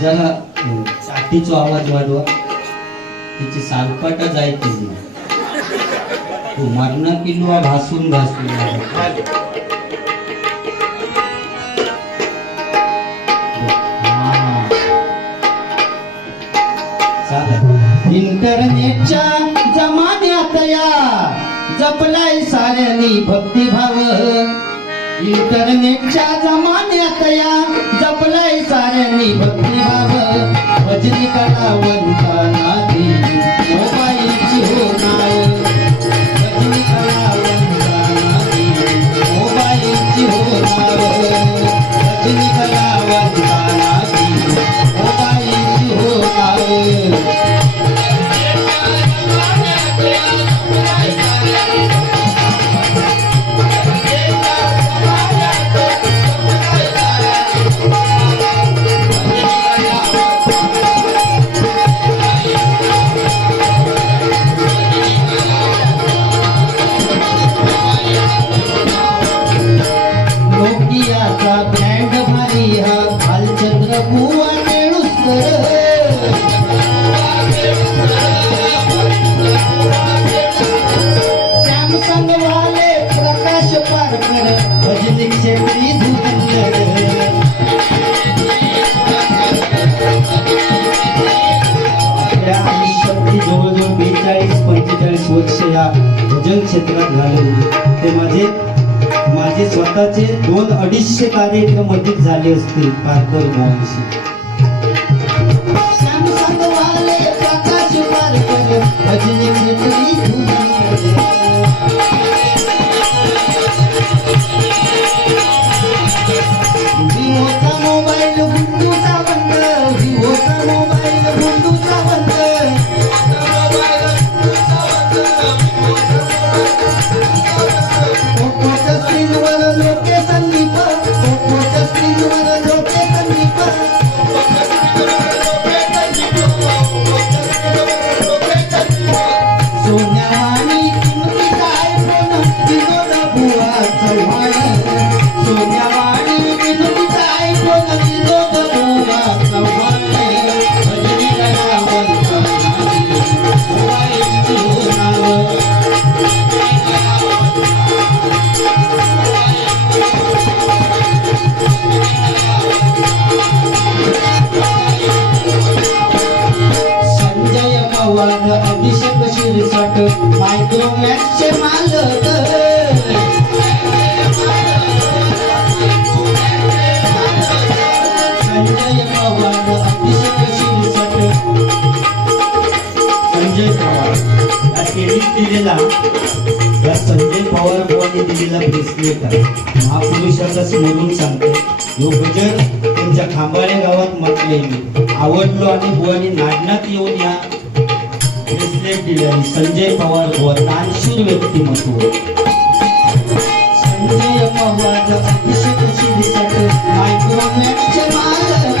ज्याला अं, आवाज वाढवा तिची सालपाटा जाय तिची तू मरणा किल्वा भासून भासून इंटरनेटच्या जमान्यात या जपलाय साऱ्यांनी भक्तिभाव. इंटरनेटच्या जमान्यात या जपलाय पंचेचाळीस वर्ष या भजन क्षेत्रात घालवली ते माझे माझे स्वतःचे दोन अडीचशे कार्यक्रम अधिक झाले असतील पारकर भावांशी संजय अभिषेक शिरसाट मायक्रोमॅक्सचे मालक. संजय पवार दिलेला. या संजय पवार बुवांनी दिलेला ब्रेसलेट आहे महापुरुषाचा स्मरून सांगतो. यो गजर त्यांच्या खांबाळे गावात म्हटले आवडलो आणि बुवानी नाडण्यात येऊन या. ब्रेसलेट दिले संजय पवार व दानशूर व्यक्तिमत्व. संजय पवार कशी शिरसाट मायक्रोमॅक्सचे मालक.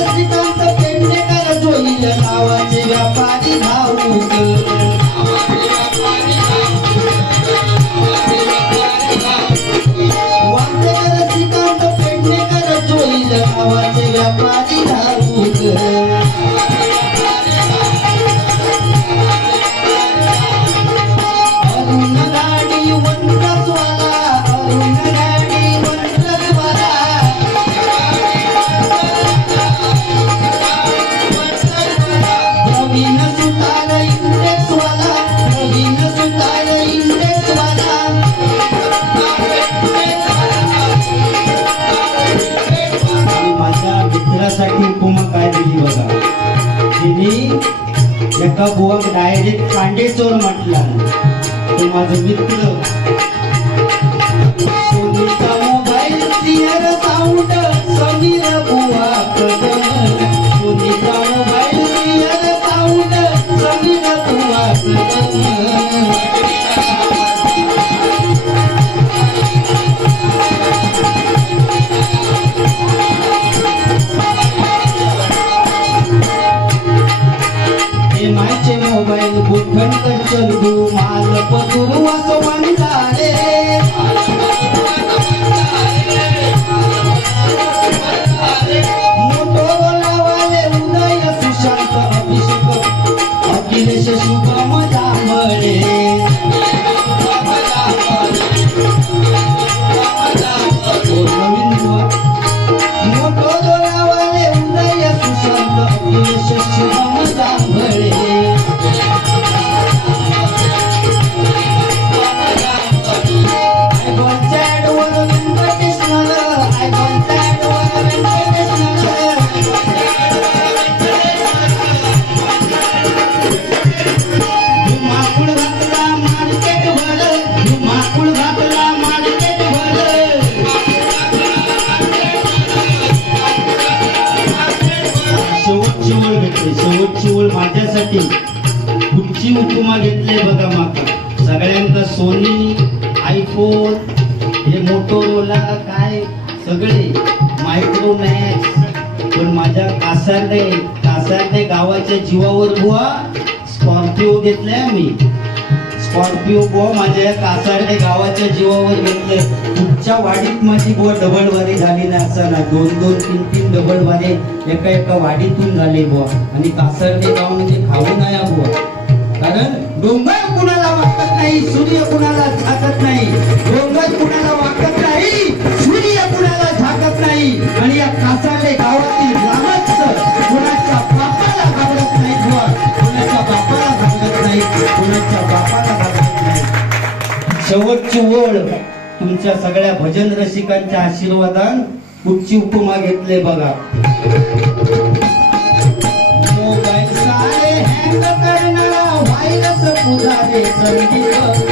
श्रीकांत पेंडेकर जोईल नावाचे व्यापारी भाऊक माझ्या मित्रासाठी उपमा काय दिली बघा. तिने एका बुवाक डायरेक्ट कांडेचोर म्हटला. तो माझा मित्र. हे माझे कुठची उपमा घेतले बघा माका. सगळ्यांका सोनी आयफोन हे मोटोरोला काय? सगळे. मायक्रोमॅक्स पण माझ्या कासारडे कासारडे गावाच्या जीवावर बुवा स्कॉर्पिओ घेतलाय मी स्कॉर्पिओ बुवा माझ्या या गावाच्या जीवावर घेतले पुढच्या वाडीत माझी बुवा डबलवारी झाली नाही असं दोन दोन तीन तीन डबलवारी एका एका वाडीतून झाले बुवा. आणि कासारडे गाव म्हणजे खाऊ नया बुवा. कारण डोंगर कुणाला वाकत नाही सूर्य कुणाला झाकत नाही. डोंगर कुणाला वाकत नाही सूर्य कुणाला झाकत नाही. आणि या कासाडे गावातील ग्रामस्थ कुणाच्या बापाला घाबरत नाही किंवा कुणाच्या बापाला घाबरत नाही कुणाच्या बापाला घाबरत नाही. शेवटची ओळ तुमच्या सगळ्या भजन रसिकांच्या आशीर्वादान कुठची उपमा घेतले बघा. व्हायरस पुजारे संगीत